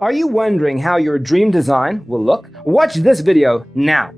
Are you wondering how your dream design will look? Watch this video now.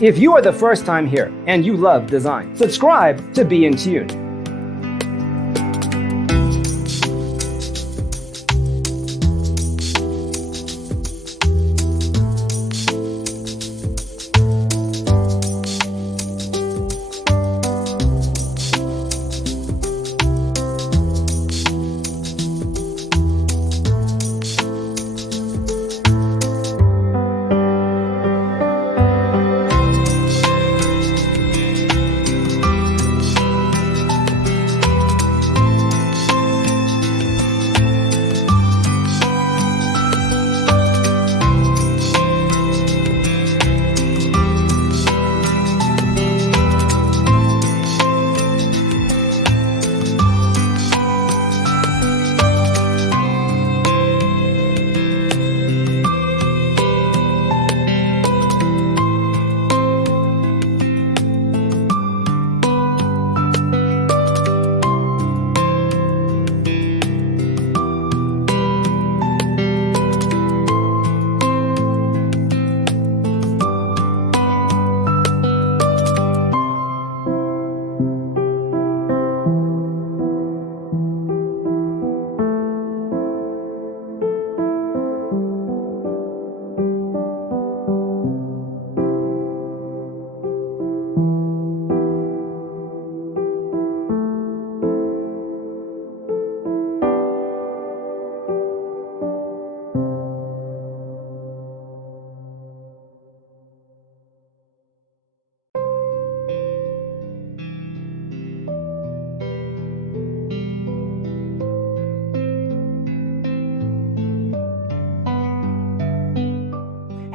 If you are the first time here and you love design, subscribe to Be in Tune.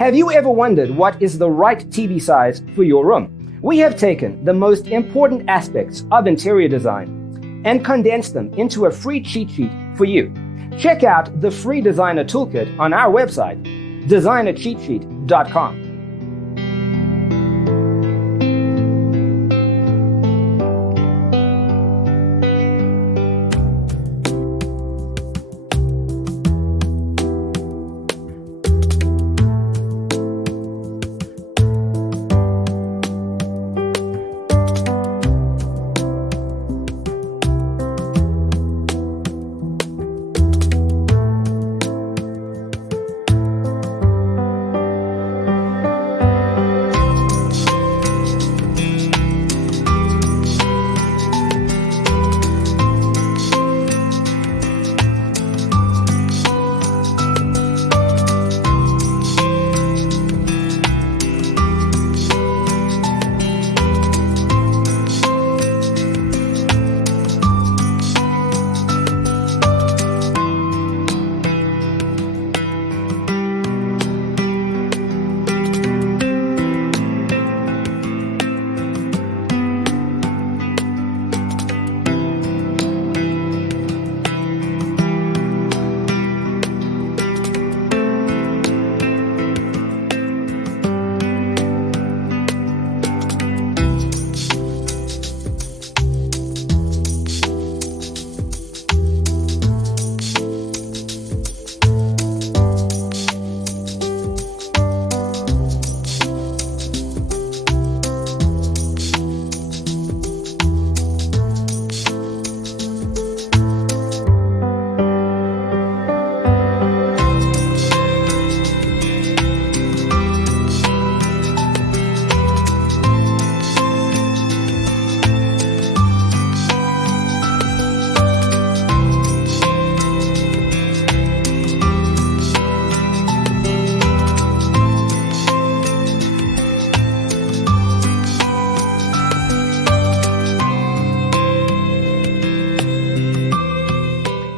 Have you ever wondered what is the right TV size for your room? We have taken the most important aspects of interior design and condensed them into a free cheat sheet for you. Check out the free designer toolkit on our website, designercheatsheet.com.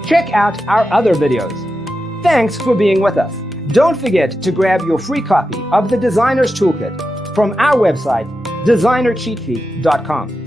Check out our other videos. Thanks for being with us. Don't forget to grab your free copy of the Designer's Toolkit from our website, designercheatsheet.com.